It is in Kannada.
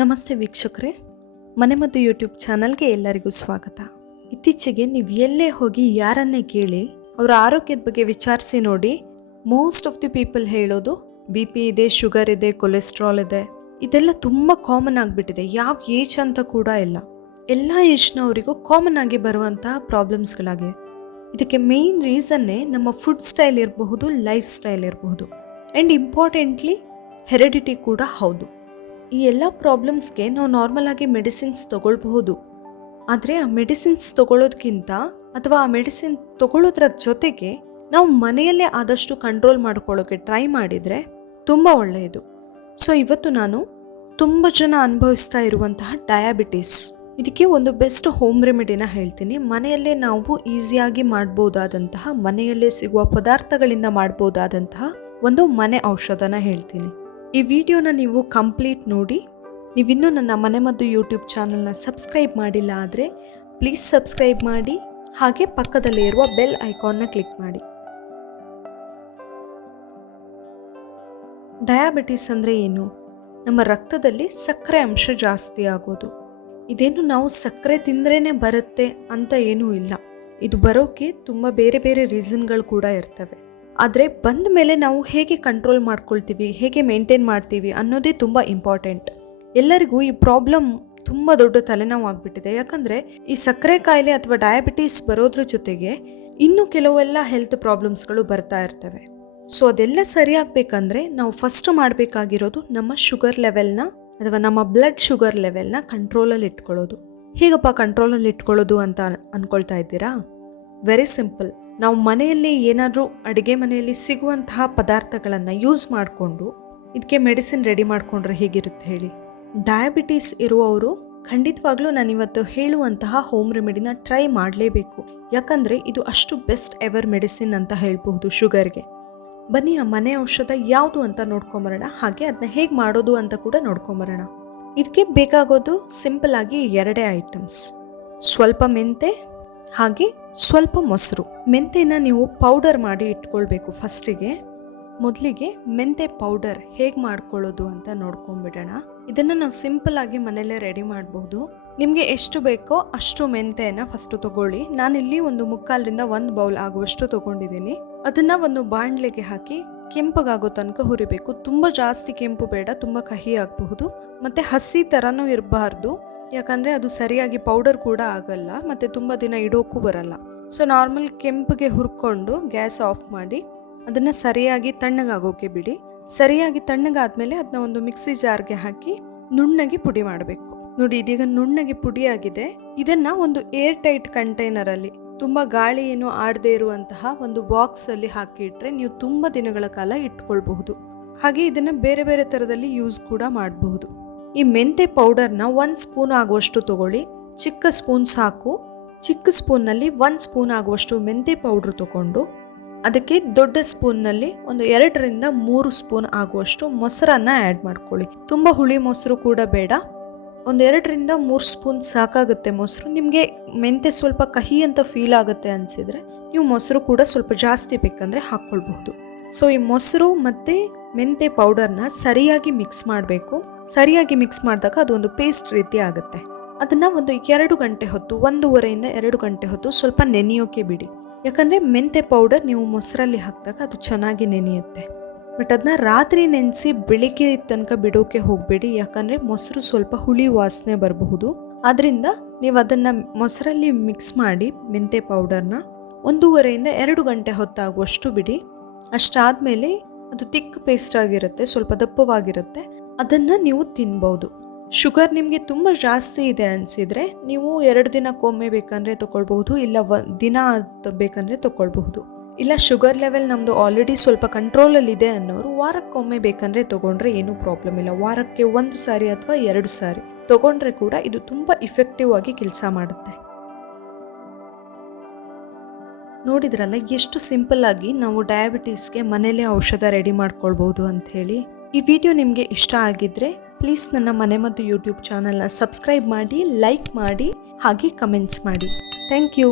ನಮಸ್ತೆ ವೀಕ್ಷಕರೇ, ಮನೆಮದ್ದು ಯೂಟ್ಯೂಬ್ ಚಾನಲ್ಗೆ ಎಲ್ಲರಿಗೂ ಸ್ವಾಗತ. ಇತ್ತೀಚೆಗೆ ನೀವು ಎಲ್ಲೇ ಹೋಗಿ ಯಾರನ್ನೇ ಕೇಳಿ ಅವರ ಆರೋಗ್ಯದ ಬಗ್ಗೆ ವಿಚಾರಿಸಿ ನೋಡಿ, ಮೋಸ್ಟ್ ಆಫ್ ದಿ ಪೀಪಲ್ ಹೇಳೋದು BP ಇದೆ, ಶುಗರ್ ಇದೆ, ಕೊಲೆಸ್ಟ್ರಾಲ್ ಇದೆ. ಇದೆಲ್ಲ ತುಂಬ ಕಾಮನ್ ಆಗಿಬಿಟ್ಟಿದೆ. ಯಾವ ಏಜ್ ಅಂತ ಕೂಡ ಇಲ್ಲ, ಎಲ್ಲ ಏಜ್ನವರಿಗೂ ಕಾಮನ್ ಆಗಿ ಬರುವಂತಹ ಪ್ರಾಬ್ಲಮ್ಸ್ಗಳಾಗಿವೆ. ಇದಕ್ಕೆ ಮೇನ್ ರೀಸನ್ನೇ ನಮ್ಮ ಫುಡ್ ಸ್ಟೈಲ್ ಇರಬಹುದು, ಲೈಫ್ ಸ್ಟೈಲ್ ಇರಬಹುದು, ಆ್ಯಂಡ್ ಇಂಪಾರ್ಟೆಂಟ್ಲಿ ಹೆರಿಡಿಟಿ ಕೂಡ ಹೌದು. ಈ ಎಲ್ಲ ಪ್ರಾಬ್ಲಮ್ಸ್ಗೆ ನಾವು ನಾರ್ಮಲ್ ಆಗಿ ಮೆಡಿಸಿನ್ಸ್ ತೊಗೊಳ್ಬಹುದು. ಆದರೆ ಆ ಮೆಡಿಸಿನ್ಸ್ ತೊಗೊಳ್ಳೋದಕ್ಕಿಂತ ಅಥವಾ ಆ ಮೆಡಿಸಿನ್ ತೊಗೊಳ್ಳೋದ್ರ ಜೊತೆಗೆ ನಾವು ಮನೆಯಲ್ಲೇ ಆದಷ್ಟು ಕಂಟ್ರೋಲ್ ಮಾಡ್ಕೊಳ್ಳೋಕ್ಕೆ ಟ್ರೈ ಮಾಡಿದರೆ ತುಂಬ ಒಳ್ಳೆಯದು. ಸೊ ಇವತ್ತು ನಾನು ತುಂಬ ಜನ ಅನುಭವಿಸ್ತಾ ಇರುವಂತಹ ಡಯಾಬಿಟೀಸ್, ಇದಕ್ಕೆ ಒಂದು ಬೆಸ್ಟ್ ಹೋಮ್ ರೆಮಿಡಿನ ಹೇಳ್ತೀನಿ. ಮನೆಯಲ್ಲೇ ನಾವು ಈಸಿಯಾಗಿ ಮಾಡ್ಬೋದಾದಂತಹ, ಮನೆಯಲ್ಲೇ ಸಿಗುವ ಪದಾರ್ಥಗಳಿಂದ ಮಾಡ್ಬೋದಾದಂತಹ ಒಂದು ಮನೆ ಔಷಧನ ಹೇಳ್ತೀನಿ. ಈ ವಿಡಿಯೋನ ನೀವು ಕಂಪ್ಲೀಟ್ ನೋಡಿ. ನೀವಿನ್ನೂ ನನ್ನ ಮನೆಮದ್ದು ಯೂಟ್ಯೂಬ್ ಚಾನಲ್ನ ಸಬ್ಸ್ಕ್ರೈಬ್ ಮಾಡಿಲ್ಲ ಆದರೆ ಪ್ಲೀಸ್ ಸಬ್ಸ್ಕ್ರೈಬ್ ಮಾಡಿ, ಹಾಗೆ ಪಕ್ಕದಲ್ಲೇ ಇರುವ ಬೆಲ್ ಐಕಾನ್ನ ಕ್ಲಿಕ್ ಮಾಡಿ. ಡಯಾಬಿಟೀಸ್ ಅಂದರೆ ಏನು? ನಮ್ಮ ರಕ್ತದಲ್ಲಿ ಸಕ್ಕರೆ ಅಂಶ ಜಾಸ್ತಿ ಆಗೋದು. ಇದೇನು ನಾವು ಸಕ್ಕರೆ ತಿಂದ್ರೇ ಬರುತ್ತೆ ಅಂತ ಏನೂ ಇಲ್ಲ. ಇದು ಬರೋಕ್ಕೆ ತುಂಬ ಬೇರೆ ಬೇರೆ ರೀಸನ್ಗಳು ಕೂಡ ಇರ್ತವೆ. ಆದರೆ ಬಂದ ಮೇಲೆ ನಾವು ಹೇಗೆ ಕಂಟ್ರೋಲ್ ಮಾಡ್ಕೊಳ್ತೀವಿ, ಹೇಗೆ ಮೇಂಟೈನ್ ಮಾಡ್ತೀವಿ ಅನ್ನೋದೇ ತುಂಬ ಇಂಪಾರ್ಟೆಂಟ್. ಎಲ್ಲರಿಗೂ ಈ ಪ್ರಾಬ್ಲಮ್ ತುಂಬ ದೊಡ್ಡ ತಲೆನೋವು ಆಗಿಬಿಟ್ಟಿದೆ. ಯಾಕಂದರೆ ಈ ಸಕ್ಕರೆ ಕಾಯಿಲೆ ಅಥವಾ ಡಯಾಬಿಟೀಸ್ ಬರೋದ್ರ ಜೊತೆಗೆ ಇನ್ನೂ ಕೆಲವೆಲ್ಲ ಹೆಲ್ತ್ ಪ್ರಾಬ್ಲಮ್ಸ್ಗಳು ಬರ್ತಾ ಇರ್ತವೆ. ಸೊ ಅದೆಲ್ಲ ಸರಿಯಾಗಬೇಕಂದ್ರೆ ನಾವು ಫಸ್ಟ್ ಮಾಡಬೇಕಾಗಿರೋದು ನಮ್ಮ ಶುಗರ್ ಲೆವೆಲ್ನ ಅಥವಾ ನಮ್ಮ ಬ್ಲಡ್ ಶುಗರ್ ಲೆವೆಲ್ನ ಕಂಟ್ರೋಲಲ್ಲಿ ಇಟ್ಕೊಳ್ಳೋದು. ಹೇಗಪ್ಪ ಕಂಟ್ರೋಲಲ್ಲಿ ಇಟ್ಕೊಳ್ಳೋದು ಅಂತ ಅಂದ್ಕೊಳ್ತಾ ಇದ್ದೀರಾ? Very simple. ನಾವು ಮನೆಯಲ್ಲಿ ಏನಾದರೂ ಅಡುಗೆ ಮನೆಯಲ್ಲಿ ಸಿಗುವಂತಹ ಪದಾರ್ಥಗಳನ್ನು ಯೂಸ್ ಮಾಡಿಕೊಂಡು ಇದಕ್ಕೆ ಮೆಡಿಸಿನ್ ರೆಡಿ ಮಾಡಿಕೊಂಡ್ರೆ ಹೇಗಿರುತ್ತೆ ಹೇಳಿ? ಡಯಾಬಿಟೀಸ್ ಇರುವವರು ಖಂಡಿತವಾಗ್ಲೂ ನಾನಿವತ್ತು ಹೇಳುವಂತಹ ಹೋಮ್ ರೆಮಿಡಿನ ಟ್ರೈ ಮಾಡಲೇಬೇಕು. ಯಾಕಂದರೆ ಇದು ಅಷ್ಟು ಬೆಸ್ಟ್ ಎವರ್ ಮೆಡಿಸಿನ್ ಅಂತ ಹೇಳ್ಬಹುದು ಶುಗರ್ಗೆ. ಬನ್ನಿ ಆ ಮನೆ ಔಷಧ ಯಾವುದು ಅಂತ ನೋಡ್ಕೊಂಬರೋಣ, ಹಾಗೆ ಅದನ್ನ ಹೇಗೆ ಮಾಡೋದು ಅಂತ ಕೂಡ ನೋಡ್ಕೊಂಬರೋಣ. ಇದಕ್ಕೆ ಬೇಕಾಗೋದು ಸಿಂಪಲ್ ಆಗಿ ಎರಡೇ ಐಟಮ್ಸ್: ಸ್ವಲ್ಪ ಮೆಂತೆ ಹಾಗೆ ಸ್ವಲ್ಪ ಮೊಸರು. ಮೆಂತೆನ ನೀವು ಪೌಡರ್ ಮಾಡಿ ಇಟ್ಕೊಳ್ಬೇಕು. ಮೊದಲಿಗೆ ಮೆಂತೆ ಪೌಡರ್ ಹೇಗೆ ಮಾಡ್ಕೊಳ್ಳೋದು ಅಂತ ನೋಡ್ಕೊಂಡ್ಬಿಡೋಣ. ಇದನ್ನು ನಾವು ಸಿಂಪಲ್ ಆಗಿ ಮನೆಯಲ್ಲೇ ರೆಡಿ ಮಾಡಬಹುದು. ನಿಮಗೆ ಎಷ್ಟು ಬೇಕೋ ಅಷ್ಟು ಮೆಂತೆನ ಫಸ್ಟು ತಗೊಳ್ಳಿ. ನಾನಿಲ್ಲಿ ಒಂದು 1/4 ಬೌಲ್ ಆಗುವಷ್ಟು ತಗೊಂಡಿದ್ದೀನಿ. ಅದನ್ನ ಒಂದು ಬಾಣಲೆಗೆ ಹಾಕಿ ಕೆಂಪಗಾಗೋ ತನಕ ಹುರಿಬೇಕು. ತುಂಬ ಜಾಸ್ತಿ ಕೆಂಪು ಬೇಡ, ತುಂಬ ಕಹಿ ಆಗಬಹುದು, ಮತ್ತೆ ಹಸಿ ಥರನೂ ಇರಬಾರ್ದು. ಯಾಕಂದರೆ ಅದು ಸರಿಯಾಗಿ ಪೌಡರ್ ಕೂಡ ಆಗಲ್ಲ, ಮತ್ತು ತುಂಬ ದಿನ ಇಡೋಕ್ಕೂ ಬರಲ್ಲ. ಸೊ ನಾರ್ಮಲ್ ಕೆಂಪಿಗೆ ಹುರ್ಕೊಂಡು ಗ್ಯಾಸ್ ಆಫ್ ಮಾಡಿ ಅದನ್ನು ಸರಿಯಾಗಿ ತಣ್ಣಗಾಗೋಕೆ ಬಿಡಿ. ಸರಿಯಾಗಿ ತಣ್ಣಗಾದ್ಮೇಲೆ ಅದನ್ನ ಒಂದು ಮಿಕ್ಸಿ ಜಾರ್ಗೆ ಹಾಕಿ ನುಣ್ಣಗೆ ಪುಡಿ ಮಾಡಬೇಕು. ನೋಡಿ, ಇದೀಗ ನುಣ್ಣಗೆ ಪುಡಿಯಾಗಿದೆ. ಇದನ್ನು ಒಂದು ಏರ್ ಟೈಟ್ ಕಂಟೈನರಲ್ಲಿ, ತುಂಬ ಗಾಳಿ ಏನು ಆಡದೇ ಇರುವಂತಹ ಒಂದು ಬಾಕ್ಸಲ್ಲಿ ಹಾಕಿ ಇಟ್ಟರೆ ನೀವು ತುಂಬ ದಿನಗಳ ಕಾಲ ಇಟ್ಕೊಳ್ಬಹುದು. ಹಾಗೆ ಇದನ್ನು ಬೇರೆ ಬೇರೆ ಥರದಲ್ಲಿ ಯೂಸ್ ಕೂಡ ಮಾಡಬಹುದು. ಈ ಮೆಂತೆ ಪೌಡರ್ನ 1 ಸ್ಪೂನ್ ಆಗುವಷ್ಟು ತಗೊಳ್ಳಿ. ಚಿಕ್ಕ ಸ್ಪೂನ್ ಸಾಕು. ಚಿಕ್ಕ ಸ್ಪೂನ್ನಲ್ಲಿ 1 ಸ್ಪೂನ್ ಆಗುವಷ್ಟು ಮೆಂತೆ ಪೌಡ್ರ್ ತಗೊಂಡು ಅದಕ್ಕೆ ದೊಡ್ಡ ಸ್ಪೂನ್ನಲ್ಲಿ ಒಂದು 2ರಿಂದ 3 ಸ್ಪೂನ್ ಆಗುವಷ್ಟು ಮೊಸರನ್ನ ಆ್ಯಡ್ ಮಾಡ್ಕೊಳ್ಳಿ. ತುಂಬ ಹುಳಿ ಮೊಸರು ಕೂಡ ಬೇಡ, ಒಂದು 2ರಿಂದ 3 ಸ್ಪೂನ್ ಸಾಕಾಗುತ್ತೆ ಮೊಸರು. ನಿಮಗೆ ಮೆಂತೆ ಸ್ವಲ್ಪ ಕಹಿ ಅಂತ ಫೀಲ್ ಆಗುತ್ತೆ ಅನಿಸಿದರೆ ನೀವು ಮೊಸರು ಕೂಡ ಸ್ವಲ್ಪ ಜಾಸ್ತಿ ಬೇಕಂದರೆ ಹಾಕ್ಕೊಳ್ಬಹುದು. ಸೊ ಈ ಮೊಸರು ಮತ್ತು ಮೆಂತೆ ಪೌಡರ್ನ ಸರಿಯಾಗಿ ಮಿಕ್ಸ್ ಮಾಡಬೇಕು. ಸರಿಯಾಗಿ ಮಿಕ್ಸ್ ಮಾಡಿದಾಗ ಅದು ಒಂದು ಪೇಸ್ಟ್ ರೀತಿ ಆಗುತ್ತೆ. ಅದನ್ನು ಒಂದು 2 ಗಂಟೆ ಹೊತ್ತು, 1.5ರಿಂದ 2 ಗಂಟೆ ಹೊತ್ತು ಸ್ವಲ್ಪ ನೆನೆಯೋಕೆ ಬಿಡಿ. ಯಾಕಂದರೆ ಮೆಂತೆ ಪೌಡರ್ ನೀವು ಮೊಸರಲ್ಲಿ ಹಾಕಿದಾಗ ಅದು ಚೆನ್ನಾಗಿ ನೆನೆಯುತ್ತೆ. ಬಟ್ ಅದನ್ನ ರಾತ್ರಿ ನೆನೆಸಿ ಬೆಳಿಗ್ಗೆ ತನಕ ಬಿಡೋಕೆ ಹೋಗಬೇಡಿ. ಯಾಕಂದರೆ ಮೊಸರು ಸ್ವಲ್ಪ ಹುಳಿ ವಾಸನೆ ಬರಬಹುದು. ಆದ್ದರಿಂದ ನೀವು ಅದನ್ನು ಮೊಸರಲ್ಲಿ ಮಿಕ್ಸ್ ಮಾಡಿ ಮೆಂತೆ ಪೌಡರ್ನ 1.5ರಿಂದ 2 ಗಂಟೆ ಹೊತ್ತಾಗುವಷ್ಟು ಬಿಡಿ. ಅಷ್ಟಾದಮೇಲೆ ಅದು ತಿಕ್ ಪೇಸ್ಟ್ ಆಗಿರುತ್ತೆ, ಸ್ವಲ್ಪ ದಪ್ಪವಾಗಿರುತ್ತೆ. ಅದನ್ನು ನೀವು ತಿನ್ಬೋದು. ಶುಗರ್ ನಿಮಗೆ ತುಂಬ ಜಾಸ್ತಿ ಇದೆ ಅನಿಸಿದರೆ ನೀವು 2 ದಿನಕ್ಕೊಮ್ಮೆ ಬೇಕಂದರೆ ತೊಗೊಳ್ಬಹುದು, ಇಲ್ಲ ದಿನ ಬೇಕಂದರೆ ತೊಗೊಳ್ಬಹುದು. ಇಲ್ಲ ಶುಗರ್ ಲೆವೆಲ್ ನಮ್ಮದು ಆಲ್ರೆಡಿ ಸ್ವಲ್ಪ ಕಂಟ್ರೋಲಲ್ಲಿದೆ ಅನ್ನೋರು ವಾರಕ್ಕೊಮ್ಮೆ ಬೇಕಂದರೆ ತೊಗೊಂಡ್ರೆ ಏನೂ ಪ್ರಾಬ್ಲಮ್ ಇಲ್ಲ. ವಾರಕ್ಕೆ 1 ಸಾರಿ ಅಥವಾ 2 ಸಾರಿ ತೊಗೊಂಡ್ರೆ ಕೂಡ ಇದು ತುಂಬ ಇಫೆಕ್ಟಿವ್ ಆಗಿ ಕೆಲಸ ಮಾಡುತ್ತೆ. ನೋಡಿದ್ರಲ್ಲ ಎಷ್ಟು ಸಿಂಪಲ್ ಆಗಿ ನಾವು ಡಯಾಬಿಟೀಸ್ಗೆ ಮನೇಲೇ ಔಷಧ ರೆಡಿ ಮಾಡ್ಕೊಳ್ಬೋದು ಅಂತ ಹೇಳಿ. ಈ ವಿಡಿಯೋ ನಿಮಗೆ ಇಷ್ಟ ಆಗಿದ್ದರೆ ಪ್ಲೀಸ್ ನನ್ನ ಮನೆಮದ್ದು ಯೂಟ್ಯೂಬ್ ಚಾನಲ್ನ ಸಬ್ಸ್ಕ್ರೈಬ್ ಮಾಡಿ, ಲೈಕ್ ಮಾಡಿ, ಹಾಗೆ ಕಮೆಂಟ್ಸ್ ಮಾಡಿ. Thank you.